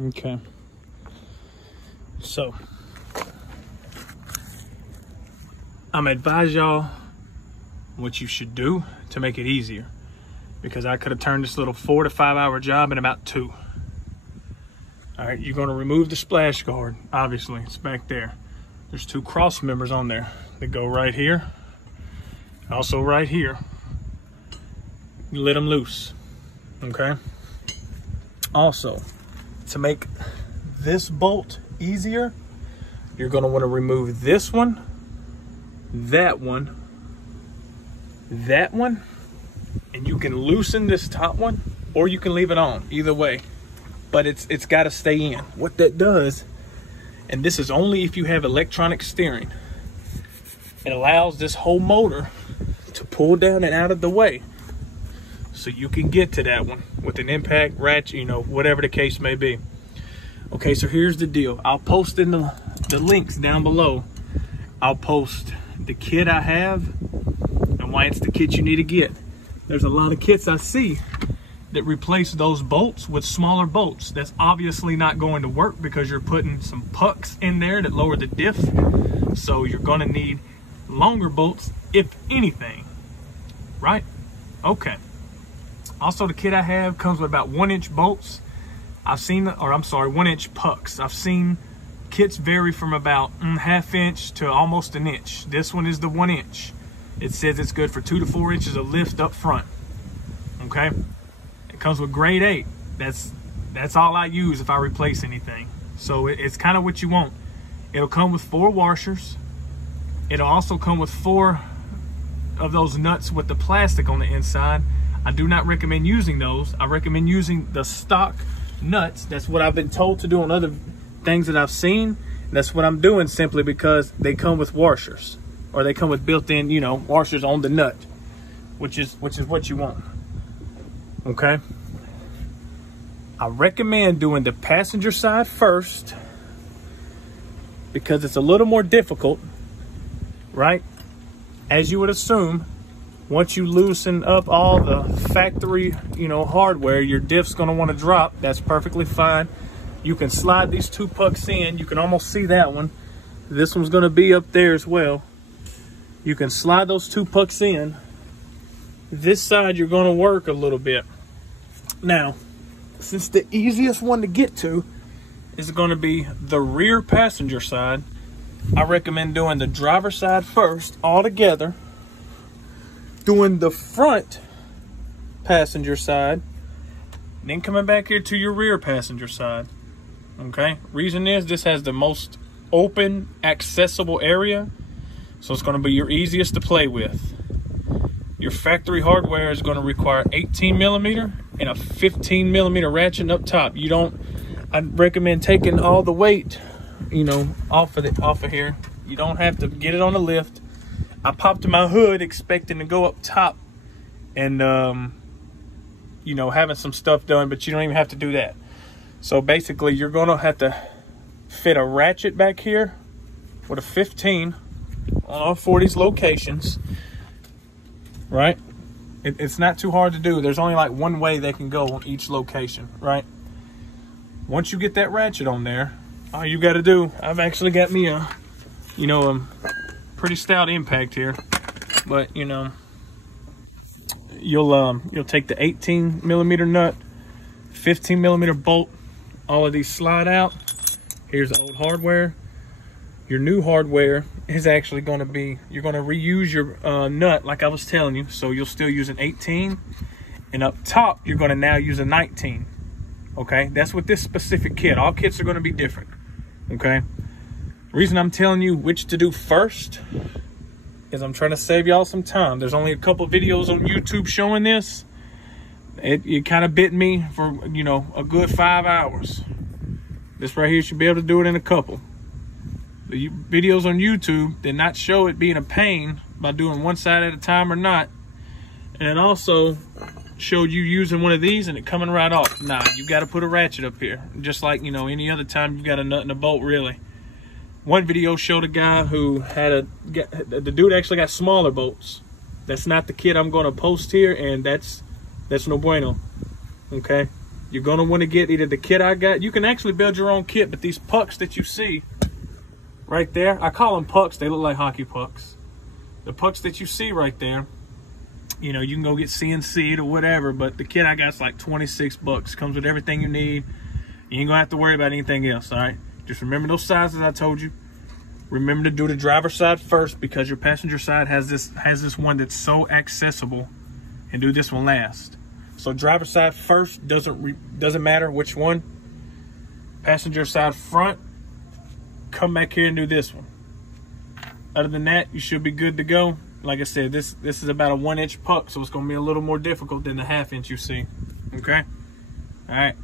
Okay. So I'm advise y'all what you should do to make it easier, because I could have turned this little 4 to 5 hour job in about 2. All right, you're gonna remove the splash guard. Obviously, it's back there. There's 2 cross members on there that go right here, also right here. You let them loose, okay? Also, to make this bolt easier, you're gonna wanna remove this one, that one, and you can loosen this top one, or you can leave it on, either way. But it's gotta stay in. What that does, and this is only if you have electronic steering, it allows this whole motor to pull down and out of the way, so you can get to that one with an impact ratchet, you know, whatever the case may be. Okay, so here's the deal. I'll post in the links down below. I'll post the kit I have and why it's the kit you need to get. There's a lot of kits I see that replace those bolts with smaller bolts. That's obviously not going to work, because you're putting some pucks in there that lower the diff. So you're gonna need longer bolts, if anything, right? Okay. Also, the kit I have comes with about 1-inch bolts. I've seen, or I'm sorry, 1-inch pucks. I've seen kits vary from about ½ inch to almost an inch. This one is the 1 inch. It says it's good for 2 to 4 inches of lift up front. Okay. It comes with grade 8. That's all I use if I replace anything. So it's kind of what you want. It'll come with 4 washers. It'll also come with 4 of those nuts with the plastic on the inside. I do not recommend using those. I recommend using the stock nuts. That's what I've been told to do on other things that I've seen. That's what I'm doing, simply because they come with washers, or they come with built-in, you know, washers on the nut, which is what you want. Okay. I recommend doing the passenger side first, because it's a little more difficult, right? As you would assume, once you loosen up all the factory, you know, hardware, your diff's gonna want to drop. That's perfectly fine. You can slide these 2 pucks in. You can almost see that one. This one's gonna be up there as well. You can slide those 2 pucks in. This side you're gonna work a little bit. Now, since the easiest one to get to is gonna be the rear passenger side, I recommend doing the driver's side first, all together, doing the front passenger side, then coming back here to your rear passenger side. Okay, reason is this has the most open, accessible area, so it's going to be your easiest to play with. Your factory hardware is going to require 18mm and a 15mm ratchet up top. I recommend taking all the weight, you know, off of here. You don't have to get it on the lift. I popped my hood expecting to go up top and, you know, having some stuff done, but you don't even have to do that. So basically, you're going to have to fit a ratchet back here with a 15 on all 4 of these locations, right? It's not too hard to do. There's only like one way they can go on each location, right? Once you get that ratchet on there, all you got to do, I've actually got me a, you know, a pretty stout impact here, but you know, you'll take the 18mm nut, 15mm bolt, all of these slide out. Here's the old hardware. Your new hardware is actually going to be, you're going to reuse your nut like I was telling you, so you'll still use an 18, and up top you're going to now use a 19. Okay, that's with this specific kit. All kits are going to be different. Okay, the reason I'm telling you which to do first is I'm trying to save y'all some time. There's only a couple videos on YouTube showing this. It kind of bit me for, you know, a good 5 hours. This right here should be able to do it in a couple. The videos on YouTube did not show it being a pain by doing one side at a time or not. And it also showed you using one of these and it coming right off. Nah, you got to put a ratchet up here. Just like, you know, any other time you've got a nut and a bolt, really. One video showed a guy who had the dude actually got smaller bolts. That's not the kit I'm going to post here, and that's no bueno. Okay, you're going to want to get either the kit I got. You can actually build your own kit, but these pucks that you see right there, I call them pucks. They look like hockey pucks. The pucks that you see right there, you know, you can go get CNC'd or whatever, but the kit I got is like 26 bucks. Comes with everything you need. You ain't going to have to worry about anything else, all right? Just remember those sizes I told you. Remember to do the driver's side first, because your passenger side has this one that's so accessible, and do this one last. So driver's side first, doesn't matter which one. Passenger side front, come back here and do this one. Other than that, you should be good to go. Like I said, this is about a 1-inch puck, so it's going to be a little more difficult than the 1/2 inch you see. Okay? All right.